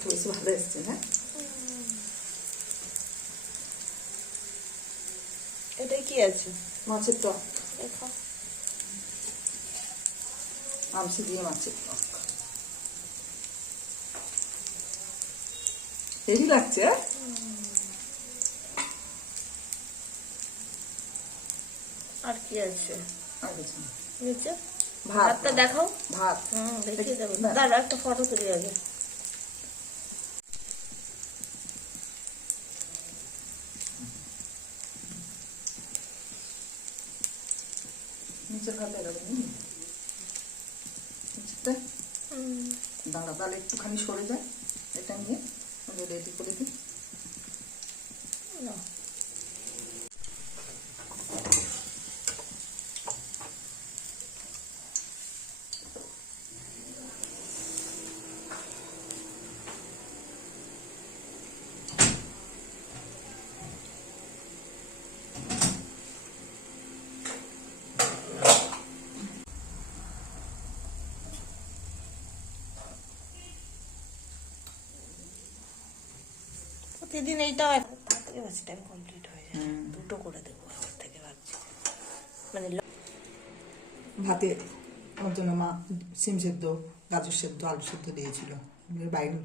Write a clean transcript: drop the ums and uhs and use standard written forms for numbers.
কালারটা বেশি ভালো এসছে না? এটাই কি আছে? মাছের টক, দেখো আমসি দিয়ে মাছের টক। হেভি লাগছে। আর কি আছে আর কিছু না। নিচে? ভাত, ভাতটা দেখাও। ভাত দেখিয়ে দেবো, না। দাঁড়া একটা ফটো তুলি আগে। নিচের ভাত এরকম নিচেরটা দাঁড়া, তাহলে একটুখানি সরে যায়, এটা নিয়ে রেডি করে দিই। না প্রতিদিন এইটাও তাড়াতাড়ি বাস টাইম কমপ্লিট হয়ে যায়। দুটো করে দেবো ওর থেকে ভাবছি, মানে ভাতে আমার জন্য মা সিম সেদ্ধ, গাজর সেদ্ধ, আলু সেদ্ধ দিয়েছিল। বাইরে